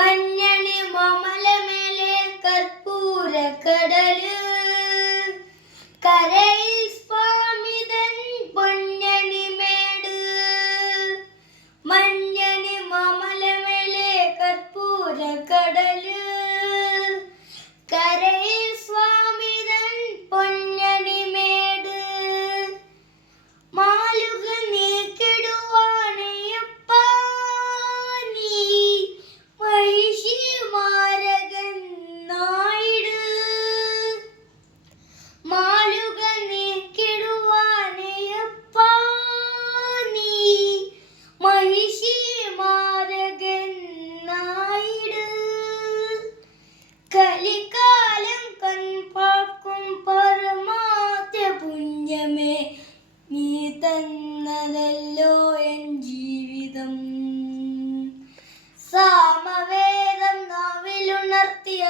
മഞ്ഞണി മമലമേലെ കർപ്പൂര കടല് കരയിൽ സ്വാമിതൻ പൊന്നണിമേട് മഞ്ഞണി മമലമേലെ കർപ്പൂര കടല് കരയിൽ സ്വാമിതൻ പൊന്നണിമേട് മാലുക നീക്കിടുവാനയ്യപ്പ നീ മഹിഷി മാരകൻ നായിട് മാലുക നീക്കിടുവാനയ്യപ്പ നീ മഹിഷി മാരകൻ നായിട് കലികാലം കൺപാർക്കും പരമാത്യ പുണ്യമേ നീ തന്നതല്ലോ എൻ ജീവിതം സാമവേദം നാവിലുണർത്തിയ